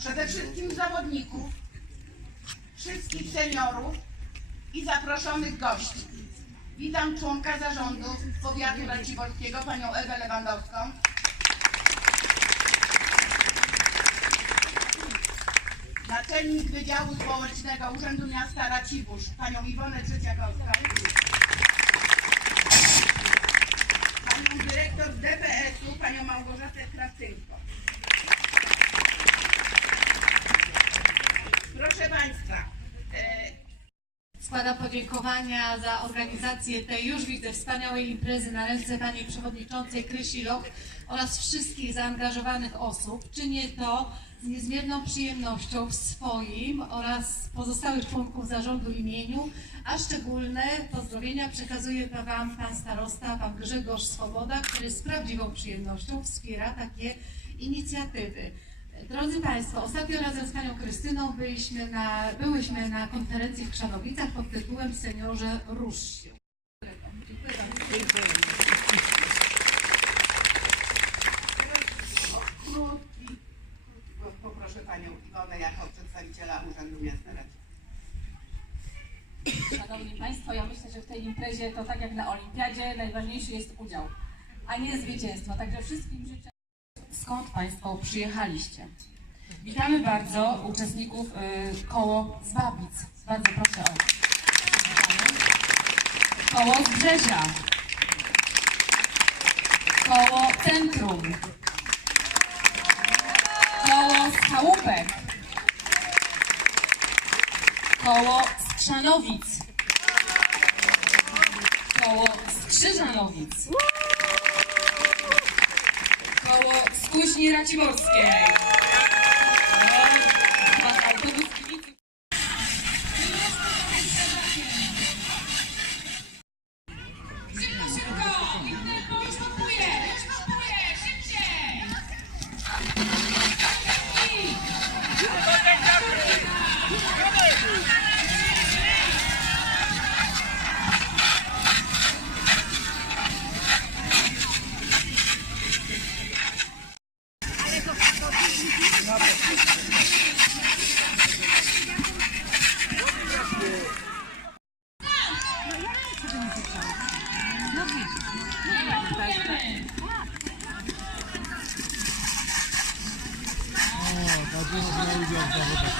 przede wszystkim zawodników, wszystkich seniorów i zaproszonych gości. Witam członka zarządu powiatu raciborskiego, panią Ewę Lewandowską. Naczelnik Wydziału Społecznego Urzędu Miasta Racibórz, panią Iwonę Trzeciakowską. Panią dyrektor DPS-u, panią Małgorzatę Krawczyńską. Składam podziękowania za organizację tej już widzę wspaniałej imprezy na ręce Pani Przewodniczącej Krysi Loch oraz wszystkich zaangażowanych osób. Czynię to z niezmierną przyjemnością w swoim oraz pozostałych członków zarządu imieniu, a szczególne pozdrowienia przekazuje Wam Pan Starosta, Pan Grzegorz Swoboda, który z prawdziwą przyjemnością wspiera takie inicjatywy. Drodzy Państwo, ostatnio razem z Panią Krystyną byliśmy na, byłyśmy na konferencji w Krzanowicach pod tytułem Seniorze Rusz się. Dziękuję bardzo. krótki, poproszę Panią Iwonę jako przedstawiciela Urzędu Miasta Racibórz. Szanowni Państwo, ja myślę, że w tej imprezie to tak jak na Olimpiadzie najważniejszy jest udział, a nie zwycięstwo. Także wszystkim życzę. Skąd Państwo przyjechaliście? Witamy bardzo uczestników y, koło z Babic. Bardzo proszę o. Koło z. Koło Centrum. Koło z Chałupek. Koło Strzanowic. Koło Skrzyżanowic. Koło Skuśni Raciborskiej. O, Wadzimierz miał udział w zawodach.